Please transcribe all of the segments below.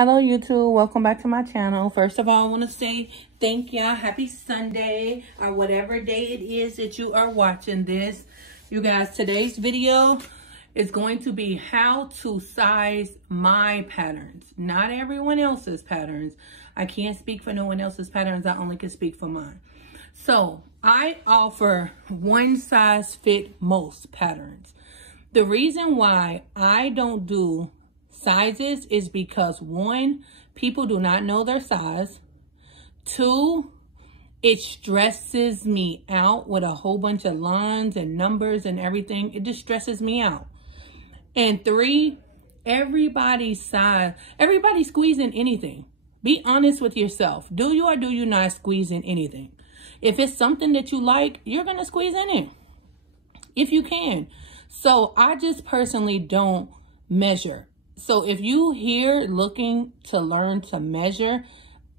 Hello YouTube, welcome back to my channel. First of all, I want to say thank y'all. Happy Sunday or whatever day it is that you are watching this. You guys, today's video is going to be how to size my patterns, not everyone else's patterns. I can't speak for no one else's patterns. I only can speak for mine. So I offer one size fit most patterns. The reason why I don't do sizes is because, one, people do not know their size. Two, it stresses me out with a whole bunch of lines and numbers and everything. It just stresses me out. And three, everybody's size, everybody's squeezing anything. Be honest with yourself. Do you or do you not squeeze in anything? If it's something that you like, you're going to squeeze in it if you can. So I just personally don't measure. So if you here looking to learn to measure,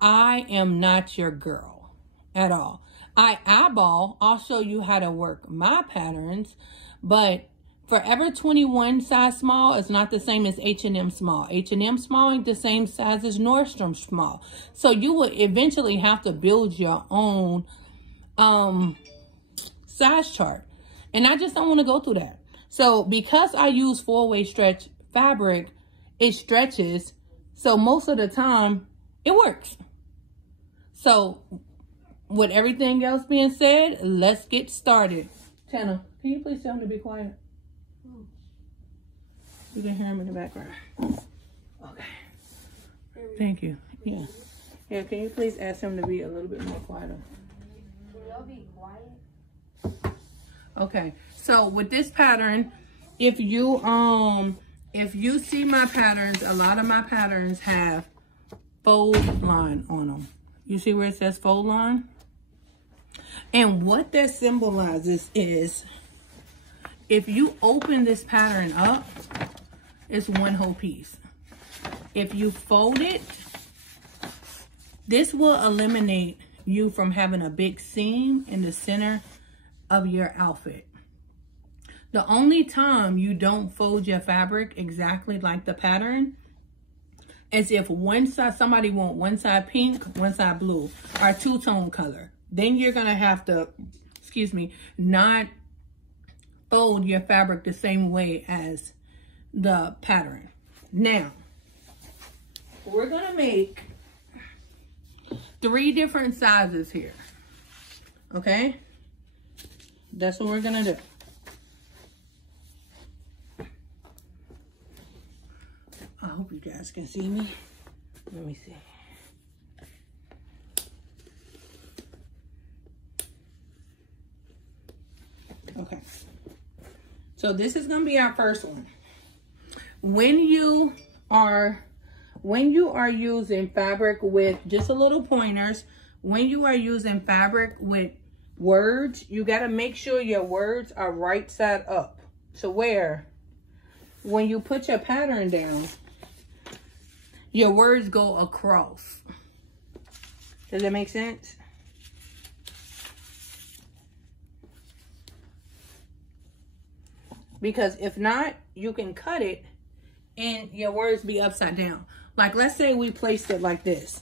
I am not your girl at all. I eyeball. I'll show you how to work my patterns, but Forever 21 size small is not the same as H&M small. H&M small ain't the same size as Nordstrom small. So you will eventually have to build your own size chart. And I just don't want to go through that. So because I use 4-way stretch fabric, it stretches. So most of the time, it works. So with everything else being said, let's get started. Tanner, can you please tell him to be quiet? You can hear him in the background. Okay. Thank you. Yeah. Yeah, can you please ask him to be a little bit more quieter? Can y'all be quiet? Okay. So with this pattern, if you see my patterns, a lot of my patterns have fold line on them. You see where it says fold line? And what that symbolizes is, if you open this pattern up, it's one whole piece. If you fold it, this will eliminate you from having a big seam in the center of your outfit. The only time you don't fold your fabric exactly like the pattern is if one side, somebody want one side pink, one side blue, or two-tone color. Then you're gonna have to, not fold your fabric the same way as the pattern. Now, we're gonna make 3 different sizes here. Okay? That's what we're gonna do. I hope you guys can see me. Let me see. Okay. So this is going to be our first one. When you are using fabric with just a little pointers, when you are using fabric with words, you got to make sure your words are right side up, to where when you put your pattern down, your words go across. Does that make sense? Because if not, you can cut it and your words be upside down. Like, let's say we placed it like this.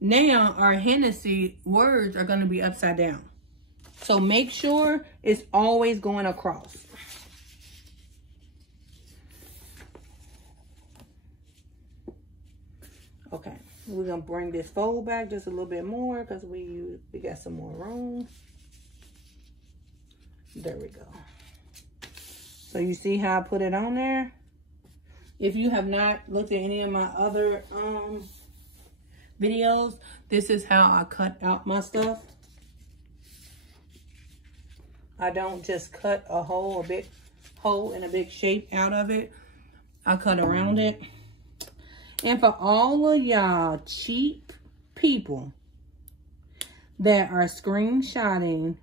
Now our Hennessy words are going to be upside down. So make sure it's always going across. Okay, we're going to bring this fold back just a little bit more because we got some more room. There we go. So you see how I put it on there? If you have not looked at any of my other videos, this is how I cut out my stuff. I don't just cut a hole, a big hole in a big shape out of it. I cut around it. And for all of y'all cheap people that are screenshotting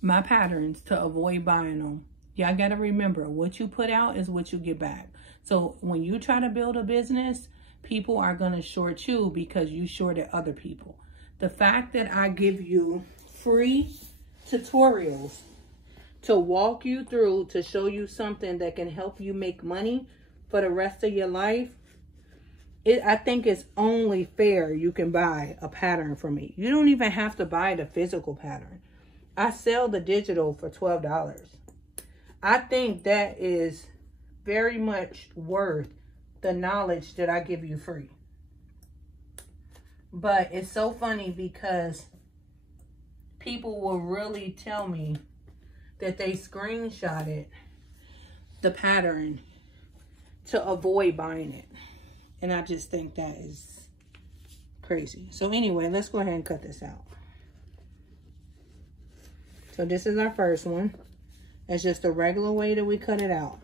my patterns to avoid buying them, y'all got to remember, what you put out is what you get back. So when you try to build a business, people are going to short you because you shorted other people. The fact that I give you free tutorials to walk you through, to show you something that can help you make money for the rest of your life, I think it's only fair you can buy a pattern from me. You don't even have to buy the physical pattern. I sell the digital for $12. I think that is very much worth the knowledge that I give you free. But it's so funny because people will really tell me that they screenshotted the pattern to avoid buying it. And I just think that is crazy. So anyway, let's go ahead and cut this out. So this is our first one. It's just the regular way that we cut it out.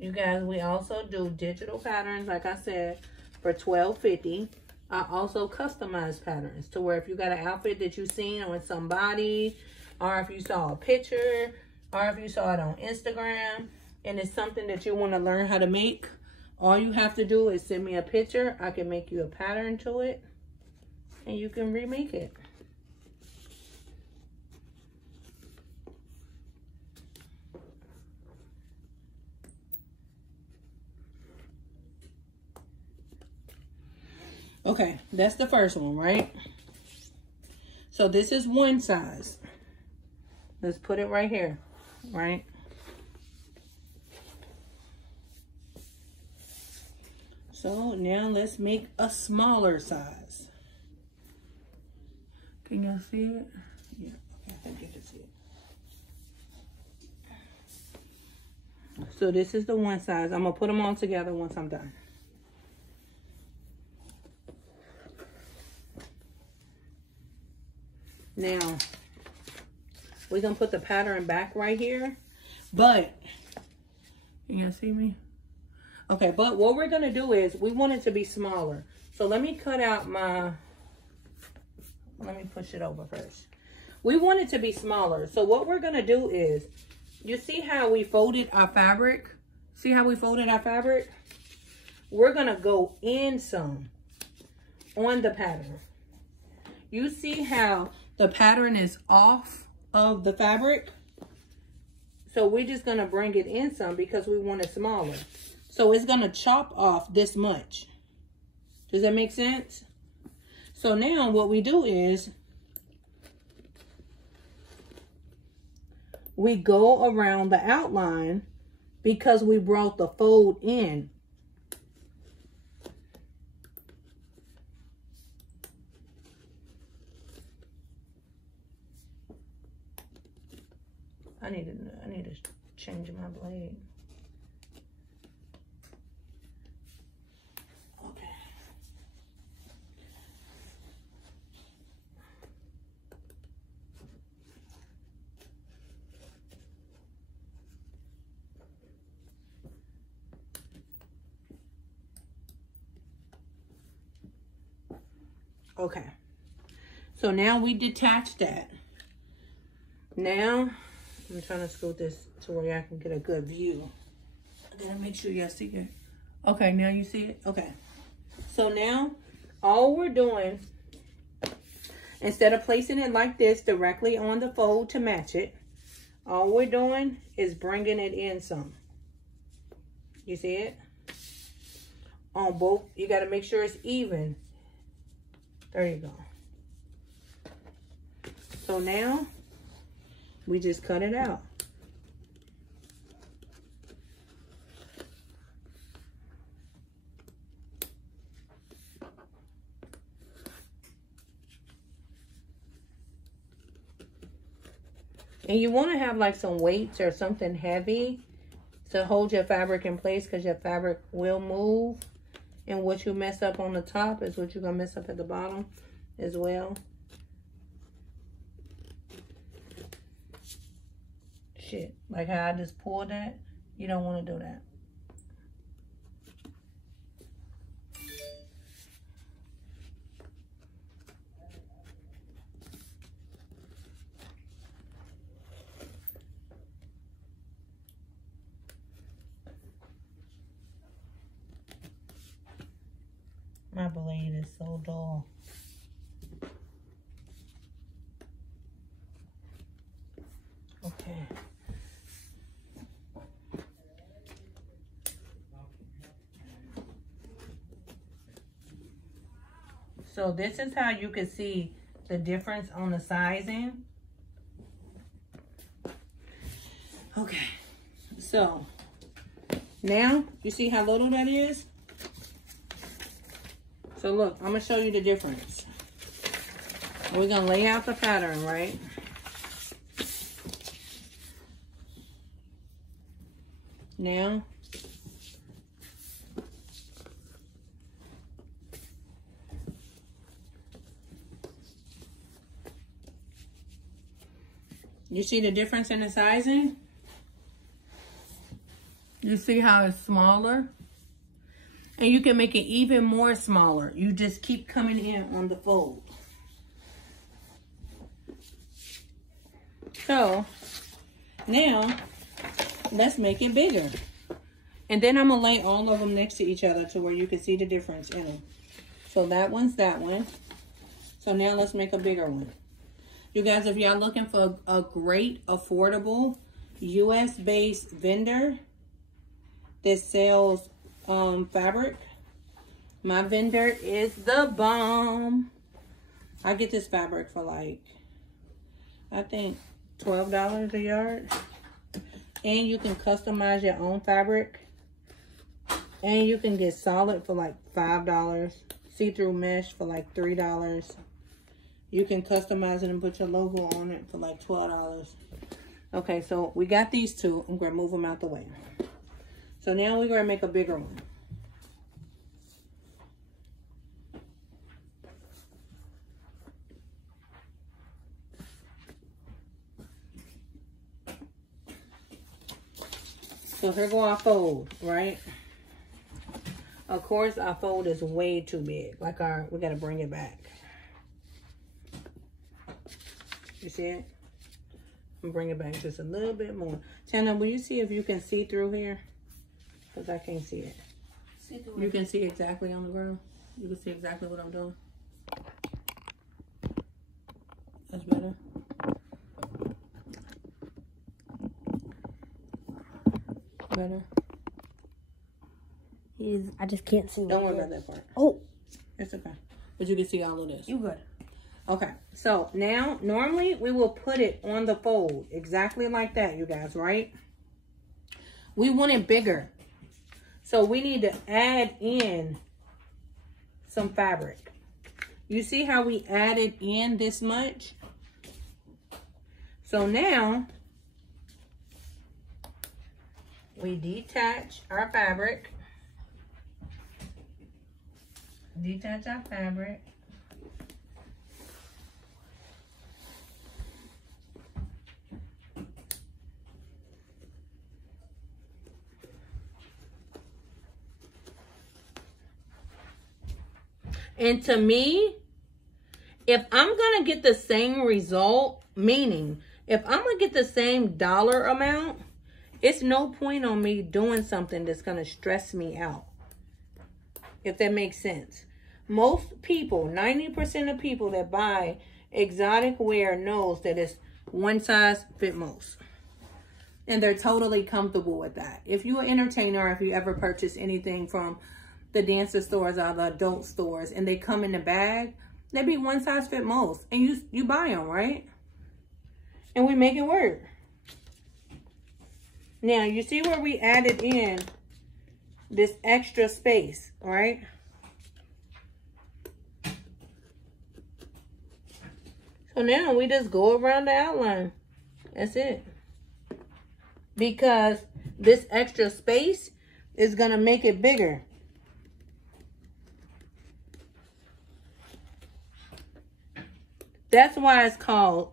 You guys, we also do digital patterns, like I said, for $12.50. I also customize patterns to where if you got an outfit that you've seen on somebody, or if you saw a picture, or if you saw it on Instagram, and it's something that you want to learn how to make, all you have to do is send me a picture. I can make you a pattern to it, and you can remake it. Okay, that's the first one, right? So this is one size. Let's put it right here, right? So now let's make a smaller size. Can y'all see it? Yeah, okay, I think you can see it. So this is the one size. I'm gonna put them all together once I'm done. Now, we're going to put the pattern back right here. But, can you see me? Okay, but what we're going to do is, we want it to be smaller. So let me cut out my, let me push it over first. We want it to be smaller. So what we're going to do is, you see how we folded our fabric? See how we folded our fabric? We're going to go in some on the pattern. You see how the pattern is off of the fabric? So we're just going to bring it in some because we want it smaller. So it's going to chop off this much. Does that make sense? So now what we do is we go around the outline because we brought the fold in. I need to change my blade. Okay. Okay. So now we detach that. Now I'm trying to scoot this to where y'all can get a good view. I gotta make sure y'all see it. Okay, now you see it? Okay. So now, all we're doing, instead of placing it like this directly on the fold to match it, all we're doing is bringing it in some. You see it? On both, you gotta make sure it's even. There you go. So now, we just cut it out. And you want to have like some weights or something heavy to hold your fabric in place because your fabric will move. And what you mess up on the top is what you're going to mess up at the bottom as well. Shit, like how I just pulled that, you don't want to do that. My blade is so dull. Okay. So this is how you can see the difference on the sizing. Okay. So now you see how little that is? So look, I'm going to show you the difference. We're going to lay out the pattern, right? Now, you see the difference in the sizing? You see how it's smaller? And you can make it even more smaller. You just keep coming in on the fold. So, now, let's make it bigger. And then I'm going to lay all of them next to each other to where you can see the difference in them. So that one's that one. So now let's make a bigger one. You guys, if y'all looking for a great, affordable, US-based vendor that sells fabric, my vendor is the bomb. I get this fabric for like, I think $12 a yard. And you can customize your own fabric. And you can get solid for like $5. See-through mesh for like $3. You can customize it and put your logo on it for like $12. Okay, so we got these two. I'm going to move them out the way. So now we're going to make a bigger one. So here go our fold, right? Of course, our fold is way too big. Like we got to bring it back. You see it? I'm bring it back just a little bit more. Tana, will you see if you can see through here? Because I can't see it. See through. You can see exactly on the ground. You can see exactly what I'm doing. That's better. Better. I just can't see. Don't worry about that part. Oh, it's okay. But you can see all of this. You good? Okay. So now, normally we will put it on the fold exactly like that, you guys, right? We want it bigger, so we need to add in some fabric. You see how we added in this much? So now we detach our fabric. Detach our fabric. And to me, if I'm going to get the same result, meaning if I'm going to get the same dollar amount, it's no point on me doing something that's going to stress me out. If that makes sense. Most people, 90% of people that buy exotic wear knows that it's one size fit most. And they're totally comfortable with that. If you're an entertainer, or if you ever purchase anything from the dancer stores or the adult stores and they come in the bag, they be one size fit most. And you buy them, right? And we make it work. Now, you see where we added in this extra space, right? So now we just go around the outline. That's it. Because this extra space is going to make it bigger. That's why it's called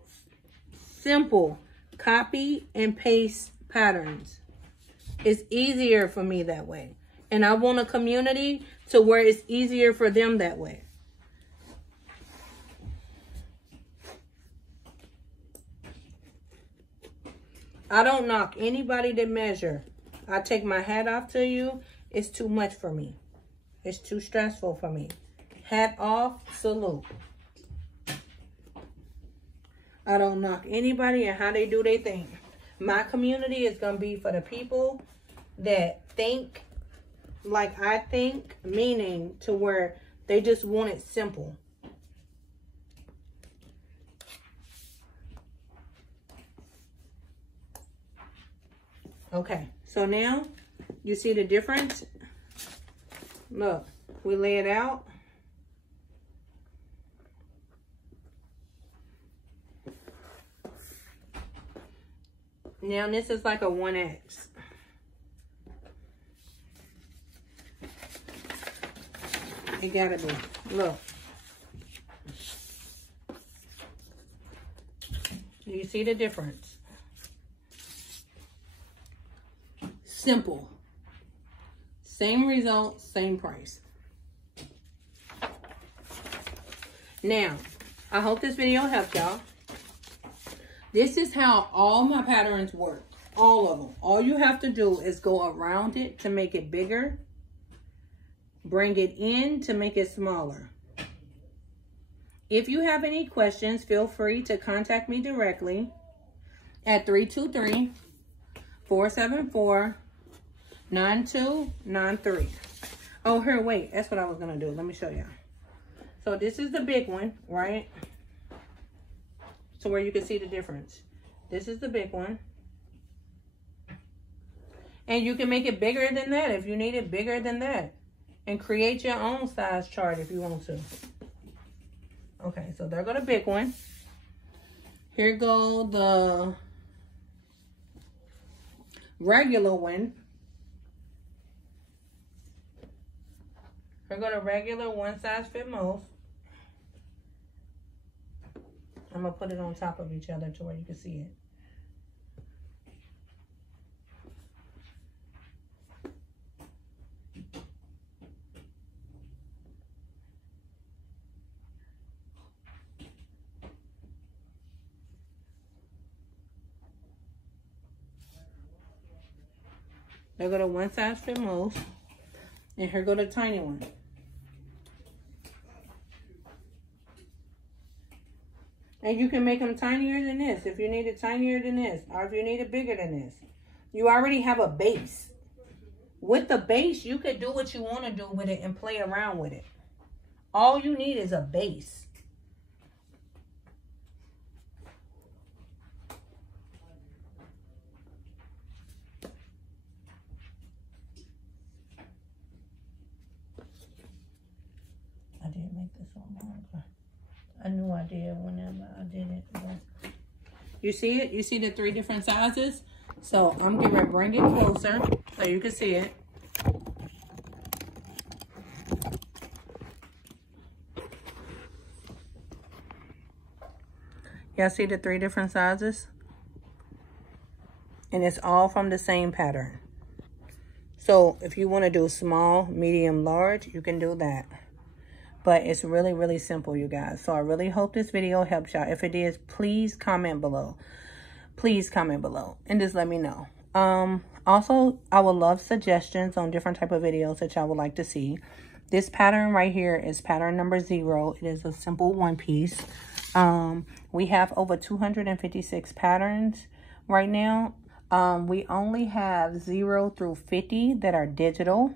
simple copy and paste patterns. It's easier for me that way. And I want a community to where it's easier for them that way. I don't knock anybody that measure. I take my hat off to you. It's too much for me. It's too stressful for me. Hat off, salute. I don't knock anybody and how they do their thing. My community is going to be for the people that think like I think, meaning to where they just want it simple. Okay, so now you see the difference? Look, we lay it out. Now this is like a 1X. It gotta be. Look. Do you see the difference? Simple. Same result, same price. Now, I hope this video helped y'all. This is how all my patterns work. All of them. All you have to do is go around it to make it bigger. Bring it in to make it smaller. If you have any questions, feel free to contact me directly at 323-474-9293. Oh, here, wait. That's what I was going to do. Let me show you. So this is the big one, right? So where you can see the difference. This is the big one. And you can make it bigger than that if you need it bigger than that. And create your own size chart if you want to. Okay, so there go the big one. Here go the regular one. Here go the regular one size fit most. I'm going to put it on top of each other to where you can see it. There go the one size fit most. And here go the tiny one. And you can make them tinier than this if you need it tinier than this, or if you need it bigger than this. You already have a base. With the base, you could do what you want to do with it and play around with it. All you need is a base. I didn't make this one longer. I knew I did whenever I did it. You see it? You see the 3 different sizes? So I'm going to bring it closer so you can see it. Y'all see the 3 different sizes? And it's all from the same pattern. So if you want to do small, medium, large, you can do that. But it's really, really simple, you guys. So I really hope this video helps y'all. If it is, please comment below. Please comment below and just let me know. Also, I would love suggestions on different type of videos that y'all would like to see. This pattern right here is pattern number 0. It is a simple one piece. We have over 256 patterns right now. We only have 0 through 50 that are digital,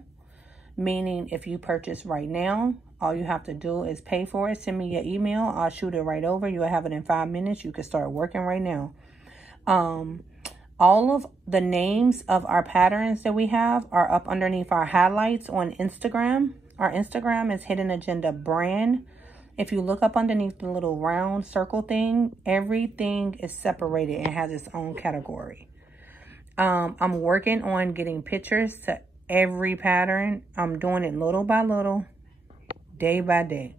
meaning if you purchase right now, all you have to do is pay for it. Send me your email. I'll shoot it right over. You'll have it in 5 minutes. You can start working right now. All of the names of our patterns that we have are up underneath our highlights on Instagram. Our Instagram is Hidden Agenda Brand. If you look up underneath the little round circle thing, everything is separated and has its own category. I'm working on getting pictures to every pattern. I'm doing it little by little, day by day.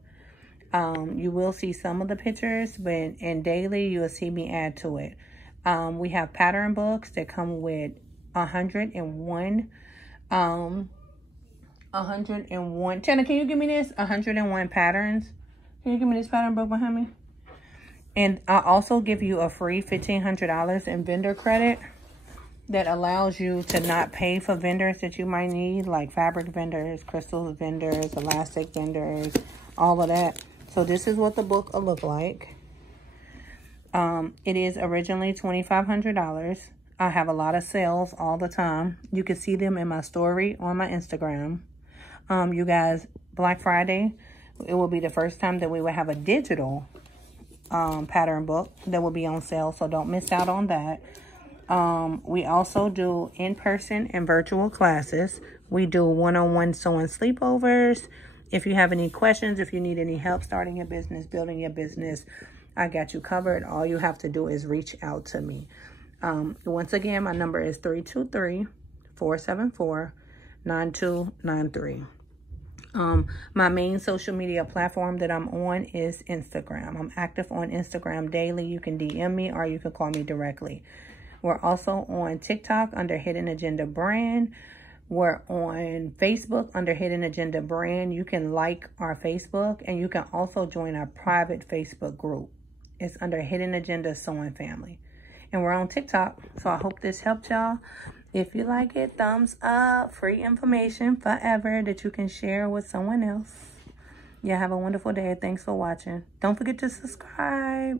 You will see some of the pictures, but in daily, you will see me add to it. We have pattern books that come with 101. 101. Tanner, can you give me this? 101 patterns. Can you give me this pattern book behind me? And I also give you a free $1,500 in vendor credit. that allows you to not pay for vendors that you might need, like fabric vendors, crystals vendors, elastic vendors, all of that. So this is what the book will look like. It is originally $2,500. I have a lot of sales all the time. You can see them in my story on my Instagram. You guys, Black Friday, it will be the first time that we will have a digital pattern book that will be on sale, so don't miss out on that. We also do in-person and virtual classes. We do one-on-one sewing sleepovers. If you have any questions, if you need any help starting your business, building your business, I got you covered. All you have to do is reach out to me. Once again, my number is 323-474-9293. My main social media platform that I'm on is Instagram. I'm active on Instagram daily. You can DM me or you can call me directly. We're also on TikTok under Hidden Agenda Brand. We're on Facebook under Hidden Agenda Brand. You can like our Facebook and you can also join our private Facebook group. It's under Hidden Agenda Sewing Family. And we're on TikTok. So I hope this helped y'all. If you like it, thumbs up. Free information forever that you can share with someone else. Yeah, have a wonderful day. Thanks for watching. Don't forget to subscribe.